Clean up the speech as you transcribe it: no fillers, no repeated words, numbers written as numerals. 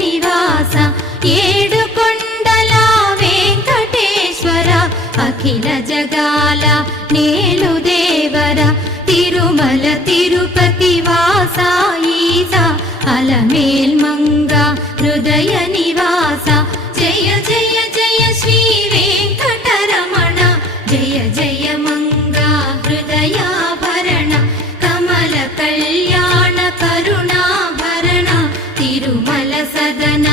నివాస ఏడుకొండల వెంకటేశ్వర అఖిల జగాల నేలు దేవర తిరుమల తిరుపతి వాస ఈస అలమేల్మంగ హృదయ నివాస జయ జయ జయ శ్రీ వెంకటరమణ జయ జయ మంగ హృదయాభరణ కమల కళ్యాణ కరుణాభరణ తిరుమల సదన